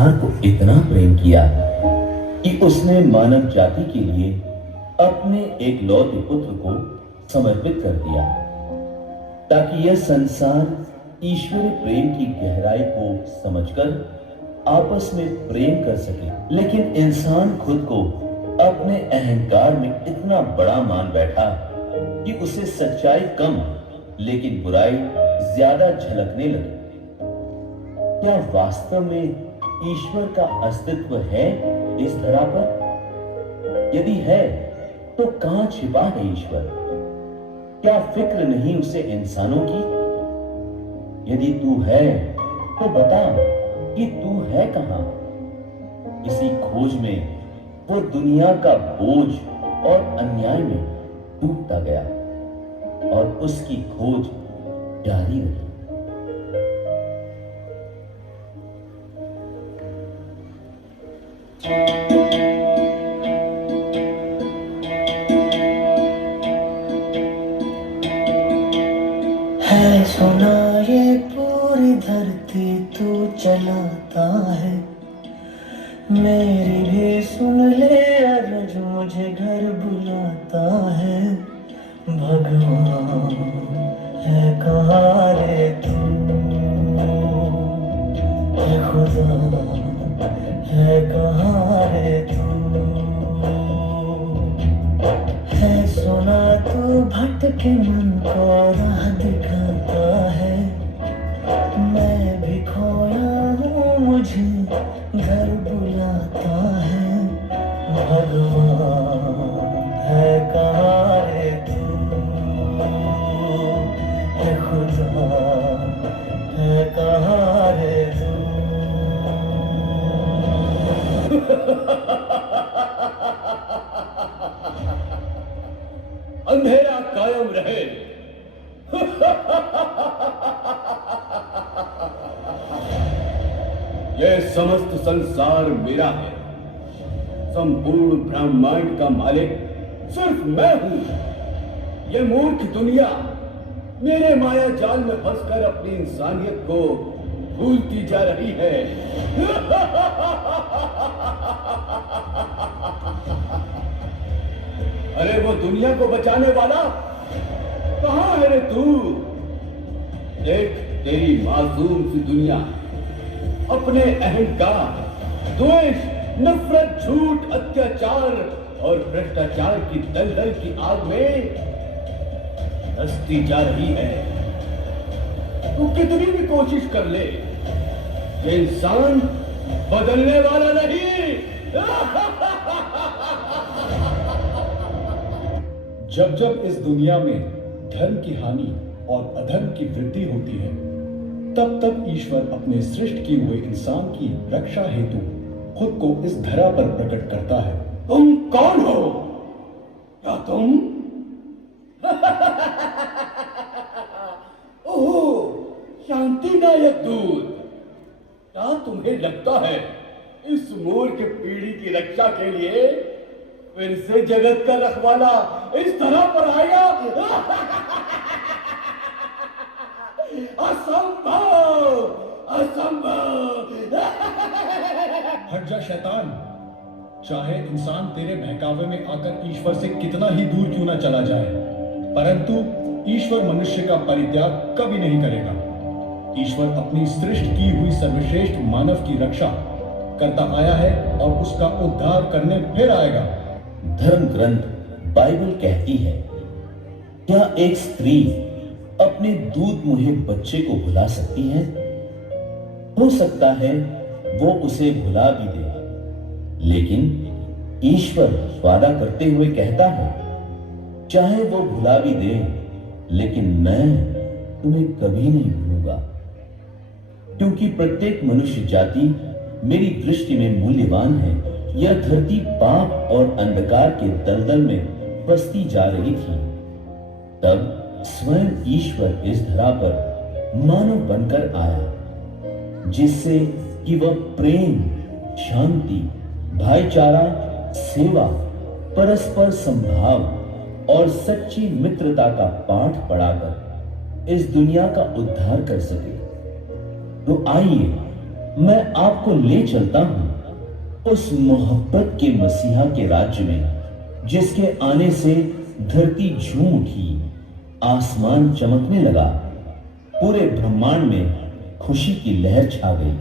संसार को इतना प्रेम किया कि उसने मानव जाति के लिए अपने एकलौते पुत्र को समर्पित कर दिया, ताकि यह संसार ईश्वरीय प्रेम की गहराई को समझकर आपस में प्रेम कर सके। लेकिन इंसान खुद को अपने अहंकार में इतना बड़ा मान बैठा कि उसे सच्चाई कम लेकिन बुराई ज्यादा झलकने लगी। क्या वास्तव में ईश्वर का अस्तित्व है इस धरा पर? यदि है तो कहां छिपा है ईश्वर? क्या फिक्र नहीं उसे इंसानों की? यदि तू है तो बता कि तू है कहां? इसी खोज में वो दुनिया का बोझ और अन्याय में डूबता गया और उसकी खोज जारी रही। है सुना ये पूरी धरती तू चलाता है, मेरी भी सुन ले अरज मुझे घर बुलाता है। भगवान है कहाँ रे तू, है खुदा है कहाँ रे तू। है सुना तू भटके मन को राह दिखाता है, मैं भी खोया हूँ मुझे घर बुलाता है। भगवान है कहाँ रे तू, है खुदा है कहाँ रे तू। अंधेरा कायम रहे। यह समस्त संसार मेरा है। संपूर्ण ब्रह्मांड का मालिक सिर्फ मैं हूं। यह मूर्ख दुनिया मेरे माया जाल में फंसकर अपनी इंसानियत को भूलती जा रही है। अरे वो दुनिया को बचाने वाला कहां है रे तू? देख तेरी मासूम सी दुनिया अपने अहंकार, द्वेष, नफरत, झूठ, अत्याचार और भ्रष्टाचार की दलदल की आग में धंसती जा रही है। तू कितनी भी कोशिश कर ले, ये इंसान बदलने वाला नहीं। जब जब इस दुनिया में धर्म की हानि और अधर्म की वृद्धि होती है, तब तब ईश्वर अपने सृष्ट किए हुए इंसान की रक्षा हेतु खुद को इस धरा पर प्रकट करता है। तुम कौन हो? क्या तुम? ओह, शांति नायक दूत। क्या तुम्हें लगता है इस मूर्ख पीढ़ी की रक्षा के लिए फिर से जगत का रखवाला इस तरह पर आएगा? असंभव, असंभव। हट जा शैतान। चाहे इंसान तेरे बहकावे में आकर ईश्वर से कितना ही दूर क्यों ना चला जाए, परंतु ईश्वर मनुष्य का परित्याग कभी नहीं करेगा। ईश्वर अपनी सृष्ट की हुई सर्वश्रेष्ठ मानव की रक्षा करता आया है और उसका उद्धार करने फिर आएगा। धर्म ग्रंथ बाइबल कहती है, क्या एक स्त्री अपने दूध मुहे बच्चे को भुला सकती है? हो सकता है वो उसे भुला भी दे, लेकिन ईश्वर वादा करते हुए कहता है, चाहे वो भुला भी दे, लेकिन मैं तुम्हें कभी नहीं भूलूंगा। क्योंकि प्रत्येक मनुष्य जाति मेरी दृष्टि में मूल्यवान है। यह धरती पाप और अंधकार के दलदल में बसती जा रही थी। तब स्वयं ईश्वर इस धरा पर मानव बनकर आया, जिससे कि वह प्रेम, शांति, भाईचारा, सेवा, परस्पर संभाव और सच्ची मित्रता का पाठ पढ़ाकर इस दुनिया का उद्धार कर सके। तो आइए मैं आपको ले चलता हूं उस मोहब्बत के मसीहा के राज्य में, जिसके आने से धरती झूम उठी, आसमान चमकने लगा, पूरे ब्रह्मांड में खुशी की लहर छा गई।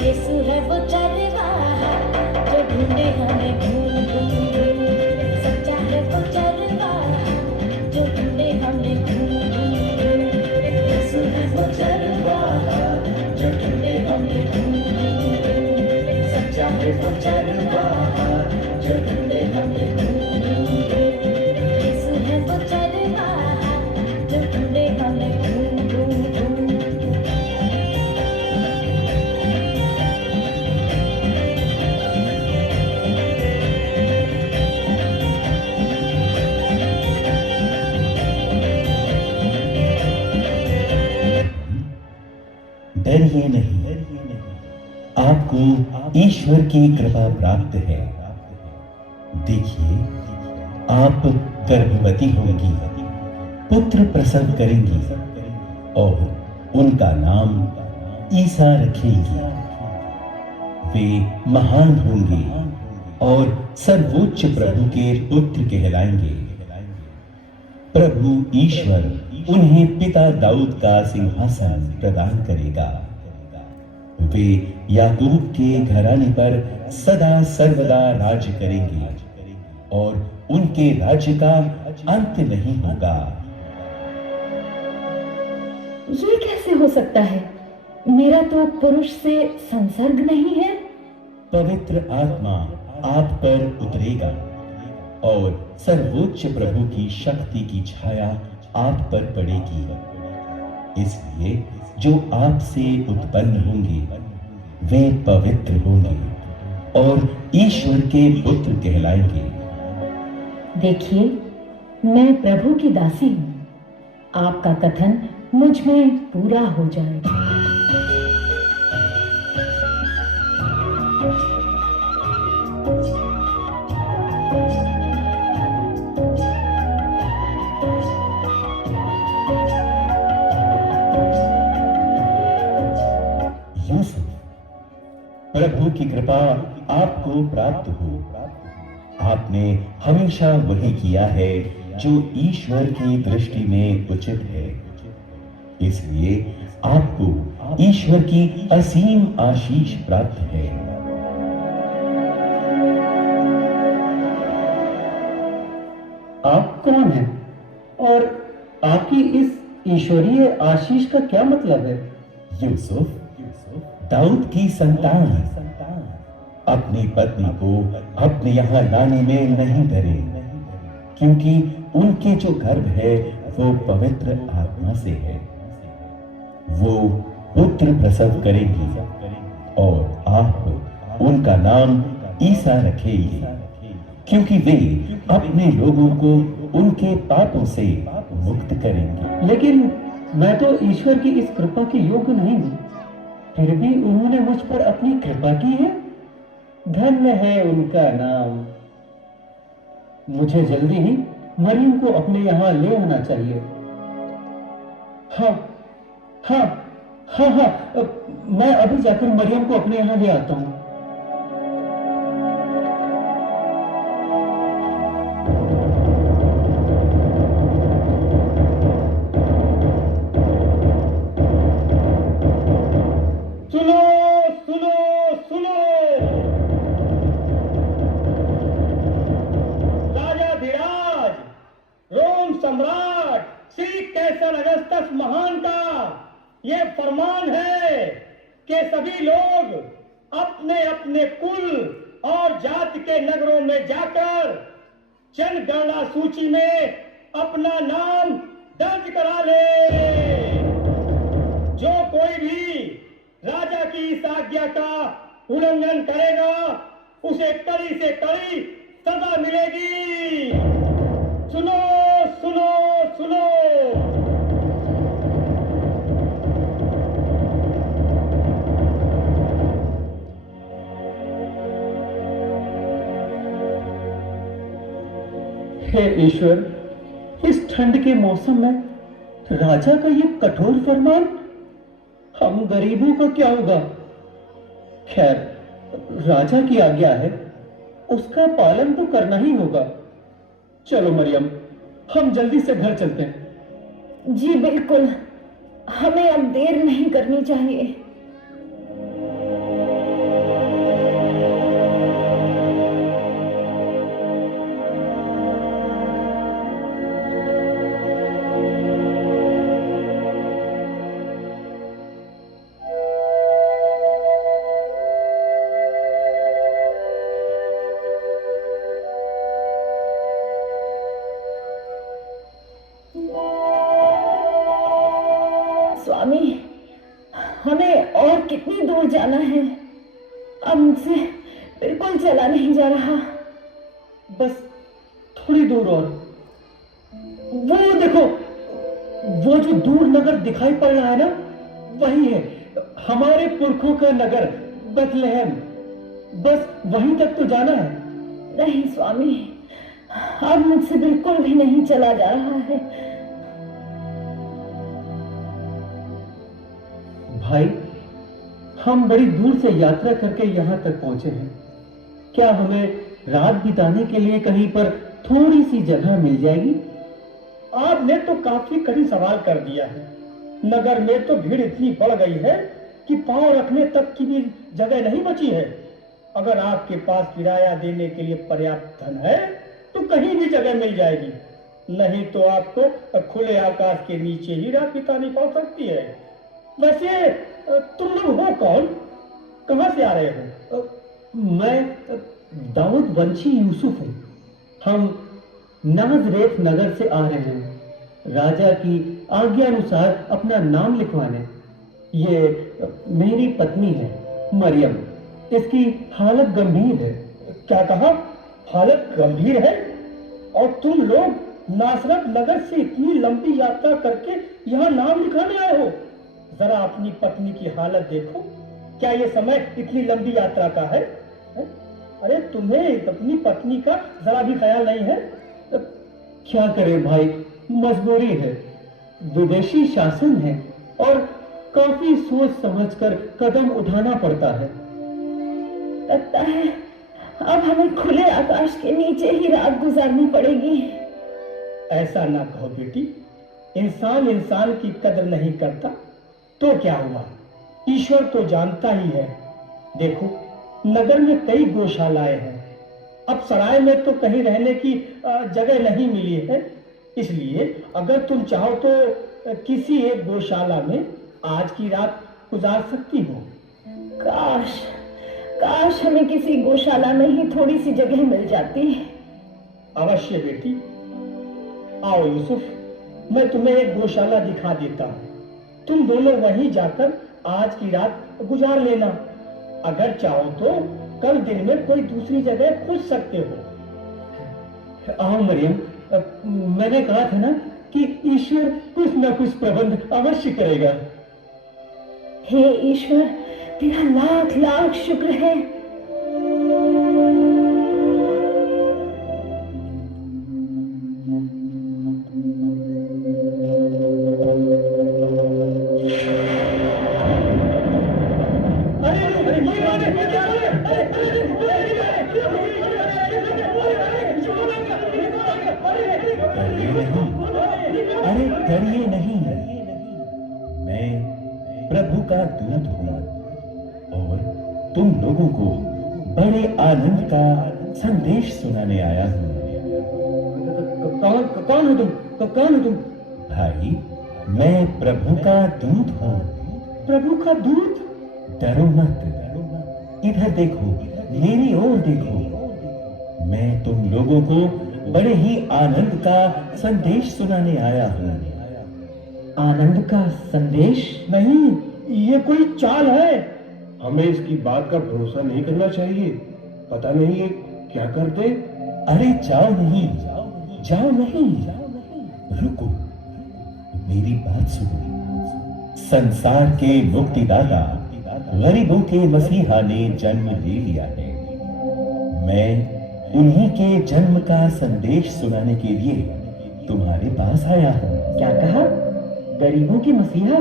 यीशु है वो चरवाहा जो ढूंढे हमें ढूंढ ढूंढ ढूंढ। सच्चा है वो चरवाहा जो ढूंढे हमें ढूंढ ढूंढ ढूंढ। यीशु है वो चरवाहा जो ढूंढे हमें ढूंढ ढूंढ ढूंढ। सच्चा है वो चरवाहा जो ढूंढे हमें ढूंढ ढूंढ ढूंढ। यीशु है वो चरवाहा जो ढूंढे हमें ढूंढ ढूंढ ढूंढ। डरिए नहीं, आपको ईश्वर की कृपा प्राप्त है। देखिए, आप गर्भवती होंगी, पुत्र प्रसव करेंगी और उनका नाम ईसा रखेंगी। वे महान होंगे और सर्वोच्च प्रभु के पुत्र कहलाएंगे। प्रभु ईश्वर उन्हें पिता दाऊद का सिंहासन प्रदान करेगा। वे याकूब के घराने पर सदा सर्वदा राज्य करेंगे और उनके राज्य का अंत नहीं होगा। ये कैसे हो सकता है? मेरा तो पुरुष से संसर्ग नहीं है। पवित्र आत्मा आप पर उतरेगा और सर्वोच्च प्रभु की शक्ति की छाया आप पर पड़ेगी। इसलिए जो आपसे उत्पन्न होंगे वे पवित्र होंगे और ईश्वर के पुत्र कहलाएंगे। देखिए, मैं प्रभु की दासी हूँ। आपका कथन मुझ में पूरा हो जाए। यूसुफ, प्रभु की कृपा आपको प्राप्त हो। आपने हमेशा वही किया है जो ईश्वर की दृष्टि में उचित है। इसलिए आपको ईश्वर की असीम आशीष प्राप्त है। आप कौन हैं और आपकी इस ईश्वरीय आशीष का क्या मतलब है? यूसुफ, दाऊद की संतान, अपनी पत्नी को अपने यहां लाने में नहीं डरे, क्योंकि उनके जो गर्भ है वो पवित्र आत्मा से है। वो पुत्र प्रसव करेंगी और आप उनका नाम ईसा रखेंगे, क्योंकि वे अपने लोगों को उनके पापों से मुक्त करेंगे। लेकिन मैं तो ईश्वर की इस कृपा के योग्य नहीं हूँ, फिर भी उन्होंने मुझ पर अपनी कृपा की है। धन्य है उनका नाम। मुझे जल्दी ही मरियम को अपने यहाँ ले आना चाहिए। हाँ हाँ हाँ हाँ, मैं अभी जाकर मरियम को अपने यहाँ ले आता हूँ। सुनो सुनो सुनो, राजा धीराज, रोम सम्राट श्री कैसर अगस्तस महान का ये फरमान है कि सभी लोग अपने अपने कुल और जाति के नगरों में जाकर जनगणना सूची में अपना नाम दर्ज करा ले। जो कोई भी राजा की इस आज्ञा का उल्लंघन करेगा उसे कड़ी से कड़ी सजा मिलेगी। सुनो सुनो सुनो, ईश्वर, इस ठंड के मौसम में राजा का ये कठोर फरमान, हम गरीबों का क्या होगा? खैर, राजा की आज्ञा है, उसका पालन तो करना ही होगा। चलो मरियम, हम जल्दी से घर चलते हैं। जी बिल्कुल, हमें अब देर नहीं करनी चाहिए। स्वामी, हमें और कितनी दूर जाना है? अब मुझसे बिल्कुल चला नहीं जा रहा। बस थोड़ी दूर और। वो देखो, वो जो दूर नगर दिखाई पड़ रहा है ना, वही है हमारे पुरखों का नगर बेथलेहम। बस वहीं तक तो जाना है। नहीं स्वामी, अब मुझसे बिल्कुल भी नहीं चला जा रहा है। भाई, हम बड़ी दूर से यात्रा करके यहाँ तक पहुंचे हैं। क्या हमें रात बिताने के लिए कहीं पर थोड़ी सी जगह मिल जाएगी? आपने तो काफी कड़ी सवाल कर दिया है। नगर में तो भीड़ इतनी बढ़ गई है कि पांव रखने तक की भी जगह नहीं बची है। अगर आपके पास किराया देने के लिए पर्याप्त धन है तो कहीं भी जगह मिल जाएगी, नहीं तो आपको खुले आकाश के नीचे ही रात बितानी पड़ सकती है। वैसे तुम लोग हो कौन? कहां से आ रहे हो? मैं दाऊद वंशी यूसुफ हूं। हम नाजरेत नगर से आ रहे हैं, राजा की आज्ञा अनुसार अपना नाम लिखवाने। ये मेरी पत्नी है मरियम, इसकी हालत गंभीर है। क्या कहा? हालत गंभीर है? और तुम लोग नासरत नगर से इतनी लंबी यात्रा करके यहाँ नाम लिखाने आए हो? जरा अपनी पत्नी की हालत देखो। क्या ये समय इतनी लंबी यात्रा का है? अरे तुम्हें अपनी पत्नी का जरा भी ख्याल नहीं है? क्या करें भाई, मजबूरी है। विदेशी शासन है और काफी सोच समझकर कदम उठाना पड़ता है। लगता है अब हमें खुले आकाश के नीचे ही रात गुजारनी पड़ेगी। ऐसा ना कहो बेटी, इंसान इंसान की कदर नहीं करता तो क्या हुआ, ईश्वर तो जानता ही है। देखो, नगर में कई गौशालाएं हैं। अब सराय में तो कहीं रहने की जगह नहीं मिली है, इसलिए अगर तुम चाहो तो किसी एक गौशाला में आज की रात गुजार सकती हो। काश काश हमें किसी गौशाला में ही थोड़ी सी जगह मिल जाती। अवश्य बेटी, आओ यूसुफ, मैं तुम्हें एक गौशाला दिखा देता हूँ। तुम दोनों वहीं जाकर आज की रात गुजार लेना। अगर चाहो तो कल दिन में कोई दूसरी जगह खोज सकते हो। आओ मरियम, मैंने कहा था ना कि ईश्वर कुछ न कुछ प्रबंध अवश्य करेगा। हे ईश्वर, तेरा लाख लाख शुक्र है। अरे डरिए नहीं, मैं प्रभु का दूत हूं और तुम लोगों को बड़े आनंद का संदेश सुनाने आया हूं। कौन हो तुम? कौन हो तुम? भाई, मैं प्रभु का दूत हूं। प्रभु का दूत? डरो मत, इधर देखो, मेरी ओर देखो। मैं तुम लोगों को बड़े ही आनंद का संदेश सुनाने आया हूं। आनंद का संदेश? नहीं, ये कोई चाल है। हमें इसकी बात का भरोसा नहीं करना चाहिए। पता नहीं ये क्या कर दे। अरे जाओ नहीं, जाओ नहीं, रुको, मेरी बात सुनो। संसार के मुक्तिदाता, गरीबों के मसीहा ने जन्म ले लिया है। मैं उन्हीं के जन्म का संदेश सुनाने के लिए तुम्हारे पास आया हूं। क्या कहा? गरीबों की मसीहा?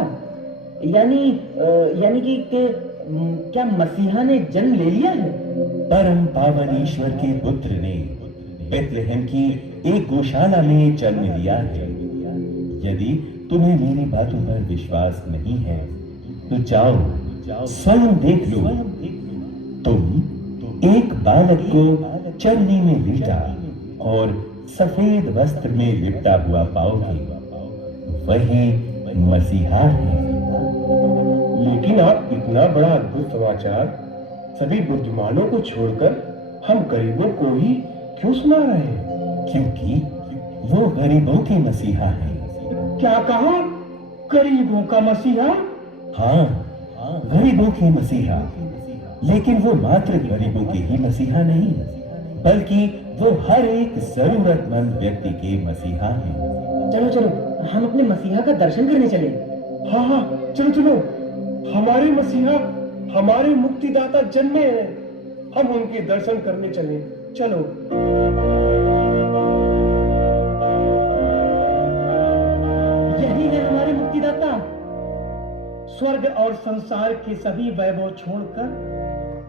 यानी कि क्या मसीहा ने जन्म ले लिया है? परम पावन ईश्वर के पुत्र ने बेथलेहम की एक गौशाला में जन्म लिया है। यदि तुम्हें मेरी बातों पर विश्वास नहीं है तो जाओ स्वयं देख लो। तुम एक बालक को चलनी में लेटा और सफेद वस्त्र में लिपटा हुआ पाओगे, वही मसीहा है। लेकिन आप इतना बड़ा अद्भुत समाचार सभी बुद्धिमानों को छोड़कर हम गरीबों को ही क्यों सुना रहे हैं? क्योंकि वो गरीबों के मसीहा है। क्या कहा? गरीबों का मसीहा? हाँ, गरीबों के मसीहा। लेकिन वो मात्र गरीबों के ही मसीहा नहीं, बल्कि वो हर एक जरूरतमंद व्यक्ति के मसीहा हैं। चलो चलो हम अपने मसीहा का दर्शन करने चले। हाँ हाँ, चलो चलो, हमारे मसीहा, हमारे मुक्तिदाता जन्मे हैं, हम उनके दर्शन करने चले। चलो। यही है हमारे मुक्तिदाता। स्वर्ग और संसार के सभी वैभव छोड़कर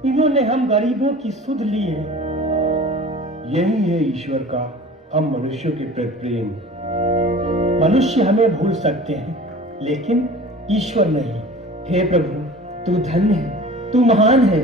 इन्होंने हम गरीबों की सुध ली है। यही है ईश्वर का हम मनुष्यों के प्रति प्रेम। मनुष्य हमें भूल सकते हैं, लेकिन ईश्वर नहीं। हे प्रभु, तू धन्य है, तू महान है।